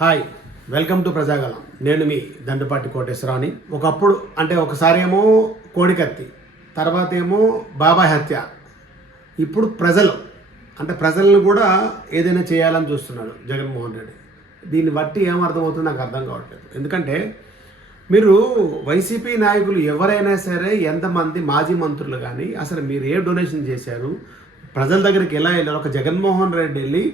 Hi, welcome to Prajagalam. నేను మీ దండుపాటి కోటేశ్వరావుని. ఒకప్పుడు అంటే ఒకసారి ఏమో కోడికత్తి, తర్వాత ఏమో బాబాయ్ హత్య, ఇప్పుడు ప్రజలను కూడా ఏదైనా చేయాలని చూస్తున్నాడు జగన్మోహన్ రెడ్డి. దీన్ని బట్టి ఏమర్థమవుతుందో నాకు అర్థం కావట్లేదు. ఎందుకంటే మీరు వైసీపీ నాయకులు ఎవరైనా సరే, ఎంతమంది మాజీ మంత్రులు కానీ అసలు మీరు ఏ డొనేషన్ చేశారు, ప్రజల దగ్గరికి ఎలా వెళ్ళారు? ఒక జగన్మోహన్ రెడ్డి వెళ్ళి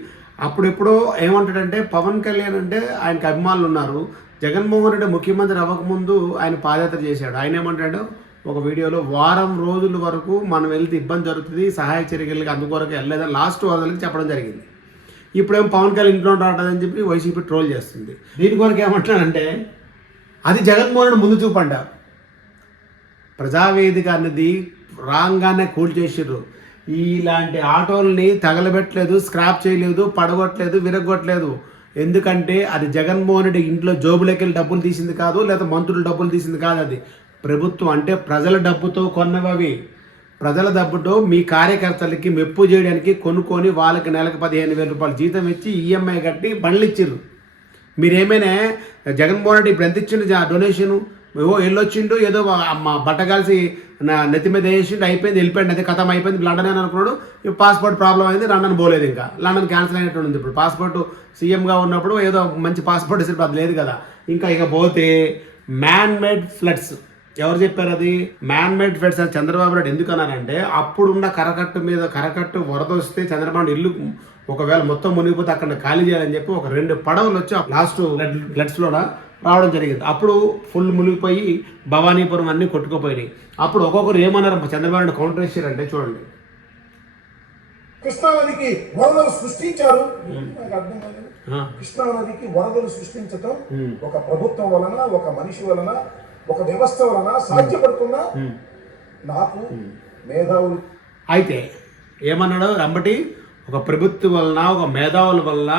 అప్పుడెప్పుడో ఏమంటాడంటే, పవన్ కళ్యాణ్ అంటే ఆయనకు అభిమానులు ఉన్నారు, జగన్మోహన్ రెడ్డి ముఖ్యమంత్రి అవ్వకముందు ఆయన పాదయాత్ర చేశాడు. ఆయన ఏమంటాడు ఒక వీడియోలో, వారం రోజుల వరకు మనం వెళ్తే ఇబ్బంది జరుగుతుంది, సహాయ చర్యలకి అందుకొరకు వెళ్ళలేదని లాస్ట్ వరదలకి చెప్పడం జరిగింది. ఇప్పుడేమో పవన్ కళ్యాణ్ ఇంట్లో రావట్లేదని చెప్పి వైసీపీ ట్రోల్ చేస్తుంది. దీని కొరకు ఏమంటాడంటే, అది జగన్మోహన్ రెడ్డి ముందు చూపంట. ప్రజావేదిక అనేది రాగానే కూల్చేసిర్రు. ఇలాంటి ఆటోల్ని తగలబెట్టలేదు, స్క్రాప్ చేయలేదు, పడగొట్టలేదు, విరగొట్టలేదు. ఎందుకంటే అది జగన్మోహన్ రెడ్డి ఇంట్లో జోబులోకి వెళ్ళి డబ్బులు తీసింది కాదు, లేదా మంత్రులు డబ్బులు తీసింది కాదు. అది ప్రభుత్వం అంటే ప్రజల డబ్బుతో కొన్నవి. ప్రజల డబ్బుతో మీ కార్యకర్తలకి మెప్పు చేయడానికి కొనుక్కొని వాళ్ళకి నెలకు 15,000 రూపాయలు జీతం ఇచ్చి ఈఎంఐ కట్టి బండ్లు ఇచ్చిర్రు. మీరేమైనా జగన్మోహన్ రెడ్డి ఇప్పుడు ఎంత ఇచ్చిండు డొనేషను? వెళ్ళొచ్చిండు, ఏదో మా బట్ట కలిసి నెత్తి మీద వేసిండు, అయిపోయింది, వెళ్ళిపోయింది, అదే కథం అయిపోయింది, లండన్ అని అనుకున్నాడు. ఇప్పుడు పాస్పోర్ట్ ప్రాబ్లం అయింది, లండన్ పోలేదు, ఇంకా లండన్ క్యాన్సిల్ అయినట్టు ఉంది. ఇప్పుడు పాస్పోర్ట్ సీఎంగా ఉన్నప్పుడు ఏదో మంచి పాస్పోర్ట్ ఇస్తే అది లేదు కదా. ఇక పోతే మ్యాన్ మేడ్ ఫ్లడ్స్. ఎవరు చెప్పారు అది మ్యాన్ మేడ్ ఫ్లడ్స్ అని? చంద్రబాబు నాయుడు ఎందుకు అన్నారంటే, అప్పుడున్న కరకట్టు వరద వస్తే చంద్రబాబు ఇల్లు ఒకవేళ మొత్తం మునిగిపోతే అక్కడ ఖాళీ చేయాలని చెప్పి ఒక 2 పడవలు వచ్చి లాస్ట్ ఫ్లడ్స్లో రావడం జరిగింది. అప్పుడు ఫుల్ మునిగిపోయి భవానీపురం అన్నీ కొట్టుకుపోయినాయి. అప్పుడు ఒక్కొక్కరు ఏమన్నారు చంద్రబాబు నాయుడు కౌంటర్ ఇచ్చారంటే, చూడండి. కృష్ణానదికి వరదలు సృష్టించారు. కృష్ణానదికి వరదలు సృష్టించటం ఒక ప్రభుత్వం వలన, ఒక మనిషి వలన, ఒక వ్యవస్థ వలన సాధ్యపడుతుందా? నాకు మేధావులు అయితే ఏమన్నాడు రంబటి, ఒక ప్రభుత్వం వలన, ఒక మేధావుల వల్ల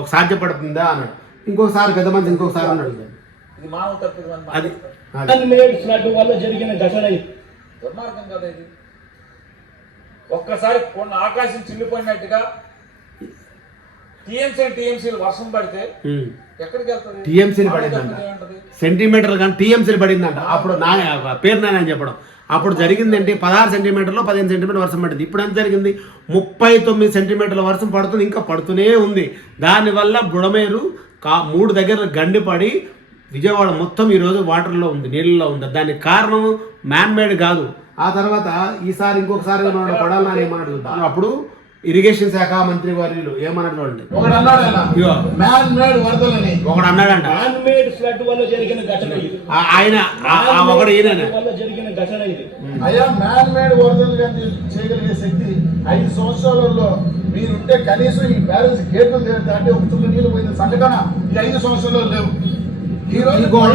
ఒక సాధ్యపడుతుందా అన్నాడు. ఇంకొకసారి పెద్ద మంది ఇంకొకసారి అన్నాడు. అది వల్ల జరిగిన ఘటన దుర్మార్గం కదా ఇది. ఒక్కసారి కొన్ని ఆకాశం చిల్లిపోయినట్టుగా టీఎంసీలు వర్షం పడితే ఎక్కడికి వెళ్తుంది? టీఎంసీలు పడిందంట, సెంటీమీటర్లు కానీ టీఎంసీలు పడిందంట. అప్పుడు నా పేరు నాని చెప్పడం. అప్పుడు జరిగిందంటే 16 సెంటీమీటర్లు 15 సెంటీమీటర్ల వర్షం పడింది. ఇప్పుడు ఎంత జరిగింది? 39 సెంటీమీటర్ల వర్షం పడుతుంది, ఇంకా పడుతూనే ఉంది. దానివల్ల బుడమేరు 3 దగ్గర గండిపడి విజయవాడ మొత్తం ఈరోజు వాటర్లో ఉంది, నీళ్ళలో ఉంది. దానికి కారణం మ్యాన్ మేడ్ కాదు. ఆ తర్వాత ఈసారి ఇంకొకసారి పడాలని ఏమన్నాడు చూద్దాం. అప్పుడు ఇరిగేషన్ శాఖ మంత్రి వర్యులు ఏమన్నాడు చూడండి. ఒకడు అన్నాడంట, ఆయన ఒకడు ఈయన అయ్యా, మ్యాన్ మేడ్ వరదలు కానీ చేయగలిగే శక్తి 5 సంవత్సరాలలో మీరుంటే కనీసం ఈ బ్యాలెన్స్ గేట్లు దాటి ఒక చుట్టూ నీళ్ళు పోయిన సంఘటన ఈ 5 సంవత్సరాల్లో లేవు. ఈ రోజు కూడా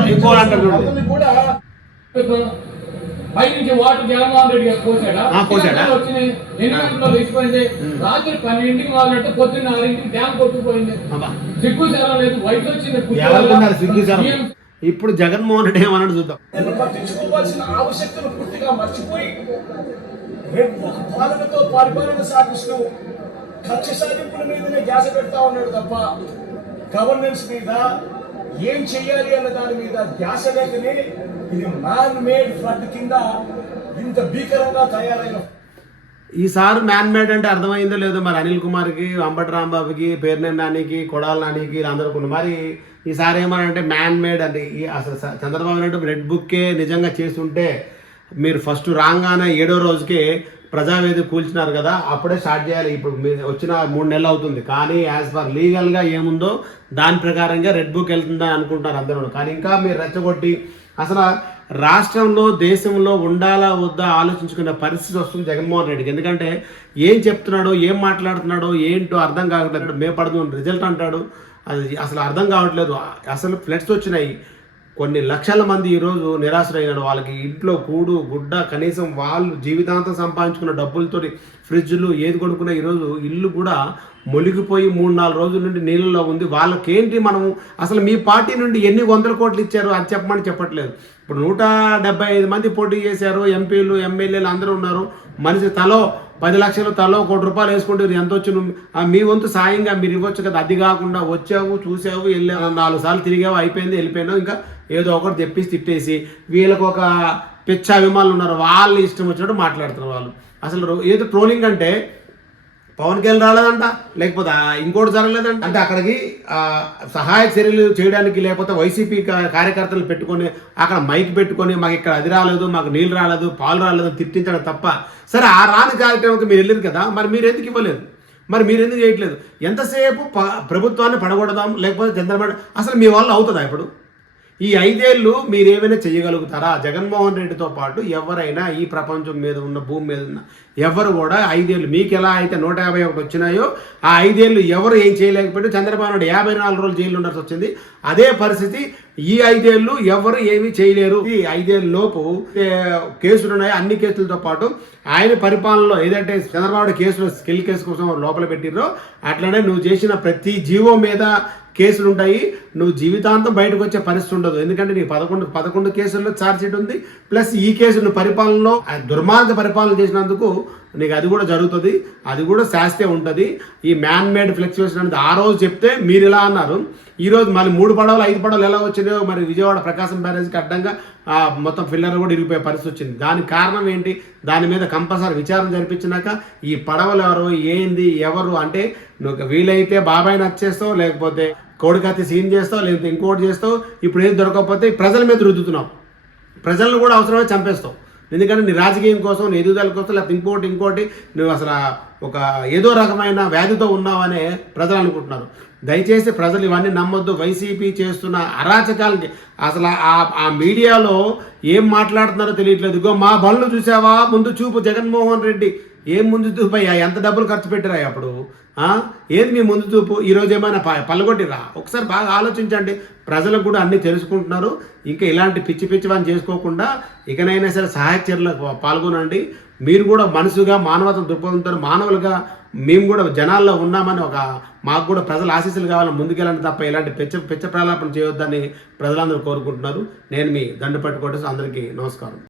పైనుంచి వాటర్ జగన్మోహన్ రెడ్డి గారు పోసాడా? వచ్చిన 8 గంటల్లో లేచిపోయింది. రాత్రి 12ంటికి మొదలెట్టు పొద్దున్న 6ంటికి డ్యామ్ కొట్టుకుపోయింది. సిగ్గు సెలవు లేదు, వయసు వచ్చింది. ఇప్పుడు జగన్మోహన్ రెడ్డి ఏమన్నాడు చూద్దాం. పట్టించుకోవాల్సిన ఆవశ్యకతను పూర్తిగా మర్చిపోయి పాలనతో పరిపాలన సాగిస్తూ కక్ష సాధింపుల మీదనే ధ్యాస పెడతా ఉన్నాడు తప్ప గవర్నెన్స్ మీద, ఏం చెయ్యాలి అన్న దాని మీద ధ్యాస లేకనే ఇది మ్యాన్ మేడ్ ఫ్లడ్ కింద ఇంత భీకరంగా తయారైన. ఈసారి మ్యాన్ మేడ్ అంటే అర్థమైందో లేదో మరి అనిల్ కుమార్కి, అంబటి రాంబాబుకి, పేర్నేని నానికి, కొడాల నానికి అందరికీ. మరి ఈసారి ఏమనంటే మ్యాన్ మేడ్ అంటే అసలు చంద్రబాబు నాయుడు రెడ్ బుక్కే నిజంగా చేస్తుంటే మీరు ఫస్ట్ రాగానే 7వ రోజుకే ప్రజావేదిక కూల్చినారు కదా, అప్పుడే స్టార్ట్ చేయాలి. ఇప్పుడు మీరు వచ్చిన 3 నెలలు అవుతుంది, కానీ యాజ్ పర్ లీగల్గా ఏముందో దాని ప్రకారంగా రెడ్ బుక్ వెళ్తుందని అనుకుంటున్నారు అందరూ. కానీ ఇంకా మీరు రెచ్చగొట్టి అసలు రాష్ట్రంలో, దేశంలో ఉండాలా వద్దా ఆలోచించుకునే పరిస్థితి వస్తుంది జగన్మోహన్ రెడ్డికి. ఎందుకంటే ఏం చెప్తున్నాడో, ఏం మాట్లాడుతున్నాడో ఏంటో అర్థం కావట్లేదు. మేపడుతుంది రిజల్ట్ అంటాడు, అది అసలు అర్థం కావట్లేదు. అసలు ఫ్లడ్స్ వచ్చినాయి, కొన్ని లక్షల మంది ఈరోజు నిరాశ్రయినాడు. వాళ్ళకి ఇంట్లో కూడు గుడ్డ, కనీసం వాళ్ళు జీవితాంతం సంపాదించుకున్న డబ్బులతో ఫ్రిడ్జ్లు ఏది కొనుక్కున్నా ఈరోజు ఇల్లు కూడా మొలిగిపోయి 3-4 రోజుల నుండి నీళ్ళలో ఉంది. వాళ్ళకేంటి మనము అసలు మీ పార్టీ నుండి ఎన్ని వందల కోట్లు ఇచ్చారు అది చెప్పమని చెప్పట్లేదు. ఇప్పుడు 175 మంది పోటీ చేశారు, ఎంపీలు ఎమ్మెల్యేలు అందరూ ఉన్నారు. మనిషి తలో 10 లక్షలు తలో ₹1 కోటి వేసుకుంటే ఎంత వచ్చి మీ వంతు సాయంగా మీరు ఇవ్వచ్చు కదా. అది కాకుండా వచ్చావు, చూసావు, వెళ్ళావు, 4 సార్లు తిరిగావు, అయిపోయింది, వెళ్ళిపోయినావు, ఇంకా ఏదో ఒకటి తెప్పిసి తిట్టేసి వీళ్ళకు ఒక పిచ్చ అభిమానులు ఉన్నారు, వాళ్ళు ఇష్టం వచ్చినట్టు మాట్లాడుతున్నారు. వాళ్ళు అసలు ఏదో ట్రోలింగ్ అంటే పవన్ కళ్యాణ్ రాలేదంట, లేకపోతే ఇంకోటి జరగలేదంట, అంటే అక్కడికి సహాయ చర్యలు చేయడానికి లేకపోతే వైసీపీ కార్యకర్తలు పెట్టుకొని అక్కడ మైక్ పెట్టుకొని మాకు ఇక్కడ అది రాలేదు, మాకు నీళ్ళు రాలేదు, పాలు రాలేదు అని తిట్టించడం తప్ప. సరే ఆ రాని కార్యక్రమంకి మీరు వెళ్ళారు కదా, మరి మీరు ఎందుకు ఇవ్వలేదు, మరి మీరు ఎందుకు చేయట్లేదు? ఎంతసేపు ప్రభుత్వాన్ని పడగొడదాం, లేకపోతే చంద్రబాబు అసలు మీ వల్ల అవుతుందా? ఇప్పుడు ఈ 5 ఏళ్ళు మీరు ఏమైనా చేయగలుగుతారా? జగన్మోహన్ రెడ్డితో పాటు ఎవరైనా ఈ ప్రపంచం మీద ఉన్న భూమి మీద ఉన్న ఎవరు కూడా 5 ఏళ్ళు మీకు ఎలా అయితే 151 వచ్చినాయో ఆ 5 ఏళ్ళు ఎవరు ఏం చేయలేకపోతే చంద్రబాబు నాయుడు 54 రోజులు జైలు ఉండాల్సి వచ్చింది. అదే పరిస్థితి ఈ 5 ఏళ్ళు ఎవరు ఏమీ చేయలేరు. ఈ 5 ఏళ్ళ లోపు కేసులు ఉన్నాయి, అన్ని కేసులతో పాటు ఆయన పరిపాలనలో ఏదైతే చంద్రబాబు కేసులు స్కిల్ కేసు కోసం లోపల పెట్టిర్రో అట్లనే నువ్వు చేసిన ప్రతి జీవో మీద కేసులు ఉంటాయి. నువ్వు జీవితాంతం బయటకు వచ్చే పరిస్థితి ఉండదు. ఎందుకంటే నీకు 11 కేసుల్లో ఛార్జ్ షీట్ ఉంది. ప్లస్ ఈ కేసు నువ్వు పరిపాలనలో దుర్మార్గ పరిపాలన చేసినందుకు నీకు అది కూడా జరుగుతుంది, అది కూడా శాస్త్రే ఉంటుంది. ఈ మ్యాన్ మేడ్ ఫ్లక్చువేషన్ అనేది ఆ రోజు చెప్తే మీరు ఇలా అన్నారు. ఈరోజు మళ్ళీ 3 పడవలు 5 పడవలు ఎలా వచ్చినాయో మరి విజయవాడ ప్రకాశం బ్యారేజ్కి అడ్డంగా మొత్తం ఫిల్లర్ కూడా ఇరిగిపోయే పరిస్థితి వచ్చింది. దానికి కారణం ఏంటి? దాని మీద కంపల్సరీ విచారణ జరిపించినాక ఈ పడవలు ఎవరు, ఏంది, ఎవరు అంటే నువ్వు వీలైతే బాబాయ్ నచ్చేస్తావు, లేకపోతే కోడికత్తి సీన్ చేస్తావు, లేకపోతే ఇంకోటి చేస్తావు. ఇప్పుడు ఏది దొరకకపోతే ప్రజల మీద రుద్దుతున్నావు, ప్రజలను కూడా అవసరమే చంపేస్తావు. ఎందుకంటే నీ రాజకీయం కోసం, నీ ఎదుగుదల కోసం, లేకపోతే ఇంకోటి నువ్వు అసలు ఒక ఏదో రకమైన వ్యాధితో ఉన్నావనే ప్రజలు అనుకుంటున్నారు. దయచేసి ప్రజలు ఇవన్నీ నమ్మొద్దు. వైసీపీ చేస్తున్న అరాచకాలకి అసలు ఆ మీడియాలో ఏం మాట్లాడుతున్నారో తెలియట్లేదు. ఇగో మా బండ్లు చూసావా, ముందు చూపు జగన్మోహన్ రెడ్డి, ఏం ముందు చూపు అయ్యా, ఎంత డబ్బులు ఖర్చు పెట్టిరా అప్పుడు, ఏది మీ ముందు చూపు? ఈరోజు ఏమైనా పల్లగొట్టిరా? ఒకసారి బాగా ఆలోచించండి. ప్రజలకు కూడా అన్నీ తెలుసుకుంటున్నారు. ఇంకా ఇలాంటి పిచ్చి వాని చేసుకోకుండా ఇకనైనా సరే సహాయ చర్యలకు పాల్గొనండి. మీరు కూడా మనసుగా మానవత దృక్పథంతో మానవులుగా మేము కూడా జనాల్లో ఉన్నామని మాకు కూడా ప్రజల ఆశీస్సులు కావాలని ముందుకెళ్ళండి తప్ప ఇలాంటి పిచ్చ ప్రలాపన చేయొద్దని ప్రజలందరూ కోరుకుంటున్నారు. నేను మీ దండు పట్టుకోవడం. అందరికీ నమస్కారం.